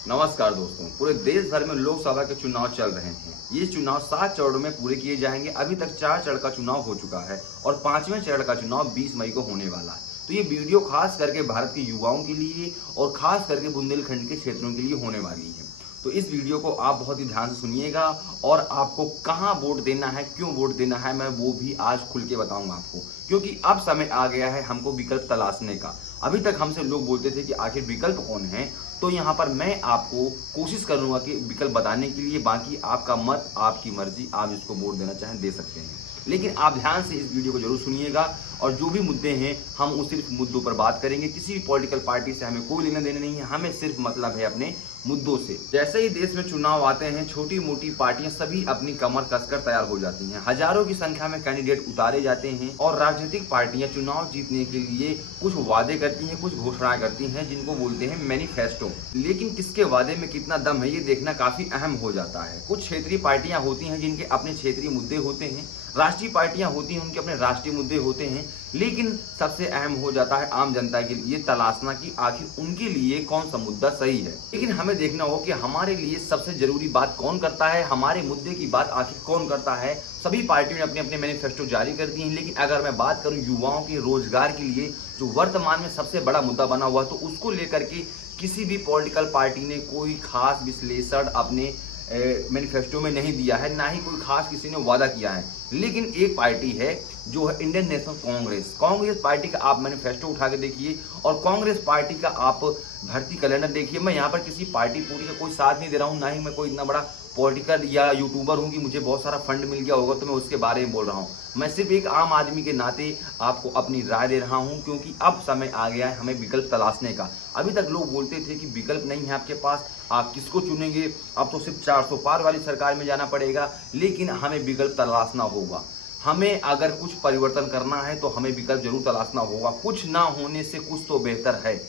नमस्कार दोस्तों, पूरे देश भर में लोकसभा के चुनाव चल रहे हैं। ये चुनाव 7 चरणों में पूरे किए जाएंगे। अभी तक 4 चरण का चुनाव हो चुका है और 5वें चरण का चुनाव 20 मई को होने वाला है। तो ये वीडियो खास करके भारत के युवाओं के लिए और खास करके बुंदेलखंड के क्षेत्रों के लिए होने वाली है। तो इस वीडियो को आप बहुत ही ध्यान से सुनिएगा और आपको कहाँ वोट देना है, क्यों वोट देना है, मैं वो भी आज खुल के बताऊंगा आपको, क्योंकि अब समय आ गया है हमको विकल्प तलाशने का। अभी तक हमसे लोग बोलते थे कि आखिर विकल्प कौन है, तो यहाँ पर मैं आपको कोशिश करूंगा कि विकल्प बताने के लिए। बाकी आपका मत, आपकी मर्जी, आप इसको वोट देना चाहें दे सकते हैं, लेकिन आप ध्यान से इस वीडियो को जरूर सुनिएगा। और जो भी मुद्दे हैं हम उस सिर्फ मुद्दों पर बात करेंगे। किसी भी पॉलिटिकल पार्टी से हमें कोई लेना देना नहीं है, हमें सिर्फ मतलब है अपने मुद्दों से। जैसे ही देश में चुनाव आते हैं, छोटी मोटी पार्टियां सभी अपनी कमर कसकर तैयार हो जाती हैं। हजारों की संख्या में कैंडिडेट उतारे जाते हैं और राजनीतिक पार्टियां चुनाव जीतने के लिए कुछ वादे करती हैं, कुछ घोषणाएं करती हैं, जिनको बोलते हैं मैनिफेस्टो। लेकिन किसके वादे में कितना दम है, ये देखना काफी अहम हो जाता है। कुछ क्षेत्रीय पार्टियां होती हैं जिनके अपने क्षेत्रीय मुद्दे होते हैं, राष्ट्रीय पार्टियां होती हैं उनके अपने राष्ट्रीय मुद्दे होते हैं, लेकिन सबसे अहम हो जाता है आम जनता के लिए तलाशना कि आखिर उनके लिए कौन सा मुद्दा सही है। लेकिन हमें देखना हो कि हमारे लिए सबसे जरूरी बात कौन करता है, हमारे मुद्दे की बात आखिर कौन करता है। सभी पार्टियों ने अपने अपने मैनिफेस्टो जारी कर दिए हैं, लेकिन अगर मैं बात करूं युवाओं के रोजगार के लिए जो वर्तमान में सबसे बड़ा मुद्दा बना हुआ, तो उसको लेकर के किसी भी पॉलिटिकल पार्टी ने कोई खास विश्लेषण अपने मैनिफेस्टो में नहीं दिया है, ना ही कोई खास किसी ने वादा किया है। लेकिन एक पार्टी है जो है Indian national Congress. Congress party का आप मैनिफेस्टो उठा के देखिए और कांग्रेस पार्टी का आप भर्ती कैलेंडर देखिए। मैं यहाँ पर किसी पार्टी पूरी का कोई साथ नहीं दे रहा हूँ, ना ही मैं कोई इतना बड़ा पॉलिटिकल या यूट्यूबर हूँ कि मुझे बहुत सारा फंड मिल गया होगा तो मैं उसके बारे में बोल रहा हूँ। मैं सिर्फ एक आम आदमी के नाते आपको अपनी राय दे रहा हूँ, क्योंकि अब समय आ गया है हमें विकल्प तलाशने का। अभी तक लोग बोलते थे कि विकल्प नहीं है आपके पास, आप किसको चुनेंगे, अब तो सिर्फ 400 पार वाली सरकार में जाना पड़ेगा। लेकिन हमें विकल्प तलाशना होगा। हमें अगर कुछ परिवर्तन करना है तो हमें विकल्प जरूर तलाशना होगा। कुछ ना होने से कुछ तो बेहतर है।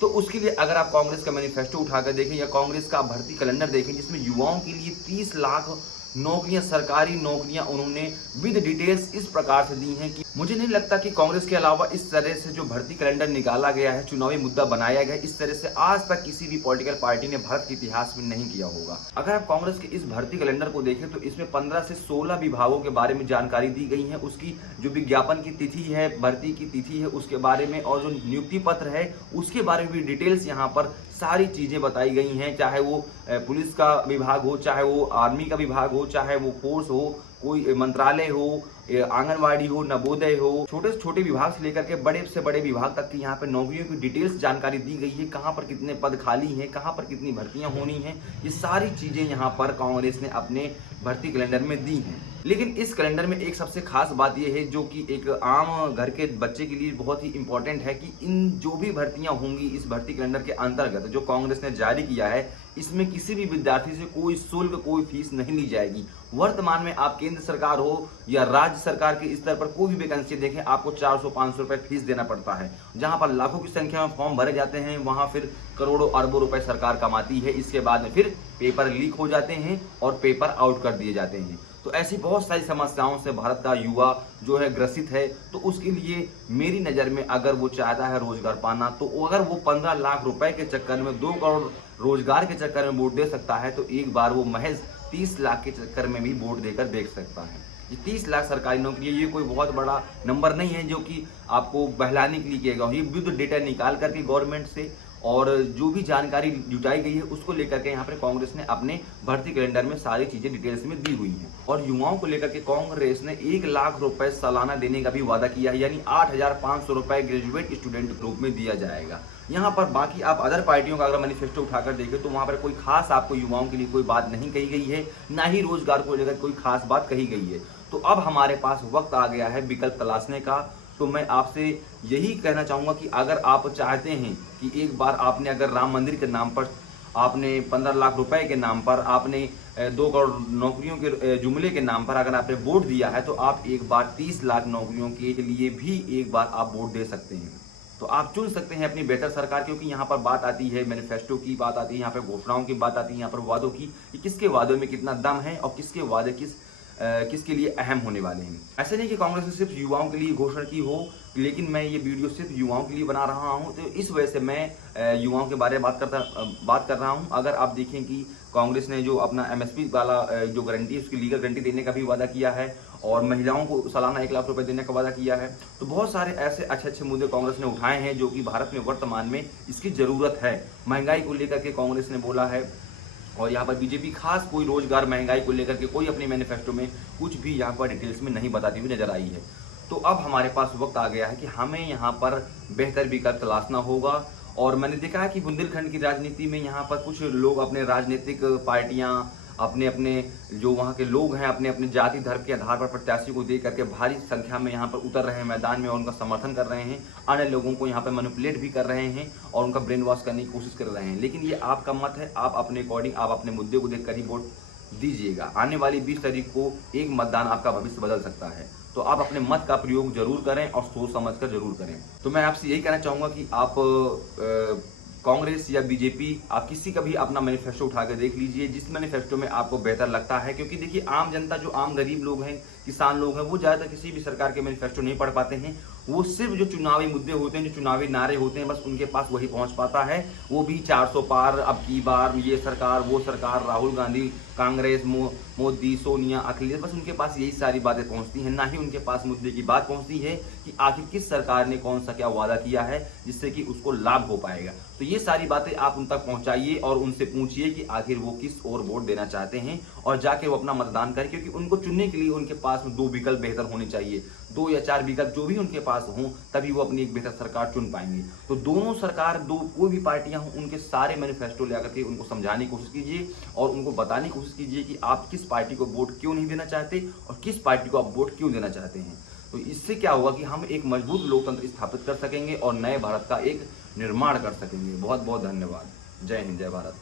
तो उसके लिए अगर आप कांग्रेस का मैनिफेस्टो उठाकर देखें या कांग्रेस का भर्ती कैलेंडर देखें, जिसमें युवाओं के लिए 30 लाख नौकरियां, सरकारी नौकरियां उन्होंने विद डिटेल्स इस प्रकार से दी हैं कि मुझे नहीं लगता कि कांग्रेस के अलावा इस तरह से जो भर्ती कैलेंडर निकाला गया है, चुनावी मुद्दा बनाया गया है, इस तरह से आज तक किसी भी पॉलिटिकल पार्टी ने भारत के इतिहास में नहीं किया होगा। अगर आप कांग्रेस के इस भर्ती कैलेंडर को देखें तो इसमें 15 से 16 विभागों के बारे में जानकारी दी गई है। उसकी जो विज्ञापन की तिथि है, भर्ती की तिथि है, उसके बारे में, और जो नियुक्ति पत्र है उसके बारे में भी डिटेल्स यहाँ पर सारी चीजें बताई गई हैं। चाहे वो पुलिस का विभाग हो, चाहे वो आर्मी का विभाग हो, चाहे वो फोर्स हो, कोई मंत्रालय हो, आंगनवाड़ी हो, नवोदय हो, छोटे से छोटे विभाग से लेकर के बड़े से बड़े विभाग तक की यहाँ पे नौकरियों की डिटेल्स जानकारी दी गई है। कहाँ पर कितने पद खाली हैं, कहाँ पर कितनी भर्तियां होनी हैं, ये सारी चीजें यहाँ पर कांग्रेस ने अपने भर्ती कैलेंडर में दी हैं। लेकिन इस कैलेंडर में एक सबसे खास बात यह है, जो कि एक आम घर के बच्चे के लिए बहुत ही इंपॉर्टेंट है, कि इन जो भी भर्तियां होंगी इस भर्ती कैलेंडर के अंतर्गत जो कांग्रेस ने जारी किया है, इसमें किसी भी विद्यार्थी से कोई शुल्क, कोई फीस नहीं ली जाएगी। वर्तमान में आप केंद्र सरकार हो या राज्य सरकार के स्तर पर कोई भी वैकेंसी देखें, आपको 400-500 रुपए फीस देना पड़ता है। जहां पर लाखों की संख्या में फॉर्म भरे जाते हैं, वहां फिर करोड़ों अरबों रुपए सरकार कमाती है। इसके बाद में फिर पेपर लीक हो जाते हैं और पेपर आउट कर दिए जाते हैं। तो ऐसी बहुत सारी समस्याओं से भारत का युवा जो है ग्रसित है। तो उसके लिए मेरी नज़र में अगर वो चाहता है रोजगार पाना, तो अगर वो 15 लाख रुपए के चक्कर में, 2 करोड़ रोजगार के चक्कर में वोट दे सकता है, तो एक बार वो महज 30 लाख के चक्कर में भी वोट देकर देख सकता है। ये 30 लाख सरकारी नौकरी, ये कोई बहुत बड़ा नंबर नहीं है जो कि आपको बहलाने के लिए किया गया। ये विद डेटा निकाल करके गवर्नमेंट से और जो भी जानकारी जुटाई गई है उसको लेकर के यहाँ पर कांग्रेस ने अपने भर्ती कैलेंडर में सारी चीजें डिटेल्स में दी हुई हैं। और युवाओं को लेकर के कांग्रेस ने 1 लाख रुपए सालाना देने का भी वादा किया है, यानी 8,500 रुपए ग्रेजुएट स्टूडेंट के रूप में दिया जाएगा। यहाँ पर बाकी आप अदर पार्टियों का अगर मैनिफेस्टो उठाकर देखें तो वहाँ पर कोई खास आपको युवाओं के लिए कोई बात नहीं कही गई है, ना ही रोजगार को लेकर कोई खास बात कही गई है। तो अब हमारे पास वक्त आ गया है विकल्प तलाशने का। तो मैं आपसे यही कहना चाहूँगा कि अगर आप चाहते हैं कि एक बार आपने अगर राम मंदिर के नाम पर, आपने 15 लाख रुपए के नाम पर, आपने 2 करोड़ नौकरियों के जुमले के नाम पर अगर आपने वोट दिया है, तो आप एक बार 30 लाख नौकरियों के लिए भी एक बार आप वोट दे सकते हैं। तो आप चुन सकते हैं अपनी बेहतर सरकार, क्योंकि यहाँ पर बात आती है मैनिफेस्टो की, बात आती है यहाँ पर घोषणाओं की, बात आती है यहाँ पर वादों की, कि किसके वादों में कितना दम है और किसके वादे किस किसके लिए अहम होने वाले हैं। ऐसे नहीं कि कांग्रेस ने सिर्फ युवाओं के लिए घोषणा की हो, लेकिन मैं ये वीडियो सिर्फ युवाओं के लिए बना रहा हूं, तो इस वजह से मैं युवाओं के बारे में बात कर रहा हूं। अगर आप देखें कि कांग्रेस ने जो अपना MSP वाला जो गारंटी है, उसकी लीगल गारंटी देने का भी वादा किया है और महिलाओं को सालाना 1 लाख रुपए देने का वादा किया है, तो बहुत सारे ऐसे अच्छे मुद्दे कांग्रेस ने उठाए हैं जो कि भारत में वर्तमान में इसकी जरूरत है। महंगाई को लेकर के कांग्रेस ने बोला है, और यहाँ पर बीजेपी खास कोई रोजगार महंगाई को लेकर के कोई अपने मैनिफेस्टो में कुछ भी यहाँ पर डिटेल्स में नहीं बताती हुई नजर आई है। तो अब हमारे पास वक्त आ गया है कि हमें यहाँ पर बेहतर विकल्प तलाशना होगा। और मैंने देखा है कि बुंदेलखंड की राजनीति में यहाँ पर कुछ लोग अपने राजनीतिक पार्टियाँ, अपने अपने जो वहाँ के लोग हैं, अपने अपने जाति धर्म के आधार पर प्रत्याशी को दे करके भारी संख्या में यहाँ पर उतर रहे हैं मैदान में और उनका समर्थन कर रहे हैं। अन्य लोगों को यहाँ पर मैनिपुलेट भी कर रहे हैं और उनका ब्रेन वॉश करने की कोशिश कर रहे हैं। लेकिन ये आपका मत है, आप अपने अकॉर्डिंग, आप अपने मुद्दे को देखकर ही वोट दीजिएगा। आने वाली 20 तारीख को एक मतदान आपका भविष्य बदल सकता है, तो आप अपने मत का प्रयोग जरूर करें और सोच समझकर जरूर करें। तो मैं आपसे यही कहना चाहूँगा कि आप कांग्रेस या बीजेपी, आप किसी का भी अपना मैनिफेस्टो उठा कर देख लीजिए, जिस मैनिफेस्टो में आपको बेहतर लगता है। क्योंकि देखिए, आम जनता, जो आम गरीब लोग हैं, किसान लोग हैं, वो ज़्यादातर किसी भी सरकार के मैनिफेस्टो नहीं पढ़ पाते हैं। वो सिर्फ जो चुनावी मुद्दे होते हैं, जो चुनावी नारे होते हैं, बस उनके पास वही पहुंच पाता है। वो भी 400 पार, अब की बार, ये सरकार, वो सरकार, राहुल गांधी, कांग्रेस, मोदी, सोनिया, अखिलेश, बस उनके पास यही सारी बातें पहुंचती हैं। ना ही उनके पास मुद्दे की बात पहुंचती है कि आखिर किस सरकार ने कौन सा क्या वादा किया है जिससे कि उसको लाभ हो पाएगा। तो ये सारी बातें आप उन तक पहुंचाइए और उनसे पूछिए कि आखिर वो किस ओर वोट देना चाहते हैं, और जाके वो अपना मतदान करें। क्योंकि उनको चुनने के लिए उनके पास 2 विकल्प बेहतर होने चाहिए, 2 या 4 विकल्प जो भी उनके पास हों, तभी वो अपनी एक बेहतर सरकार चुन पाएंगे। तो दोनों सरकार, कोई भी पार्टियां हों, उनके सारे मैनिफेस्टो लेकर के उनको समझाने की कोशिश कीजिए और उनको बताने की कोशिश कीजिए कि आप किस पार्टी को वोट क्यों नहीं देना चाहते और किस पार्टी को आप वोट क्यों देना चाहते हैं। तो इससे क्या होगा कि हम एक मजबूत लोकतंत्र स्थापित कर सकेंगे और नए भारत का एक निर्माण कर सकेंगे। बहुत बहुत धन्यवाद। जय हिंद, जय भारत।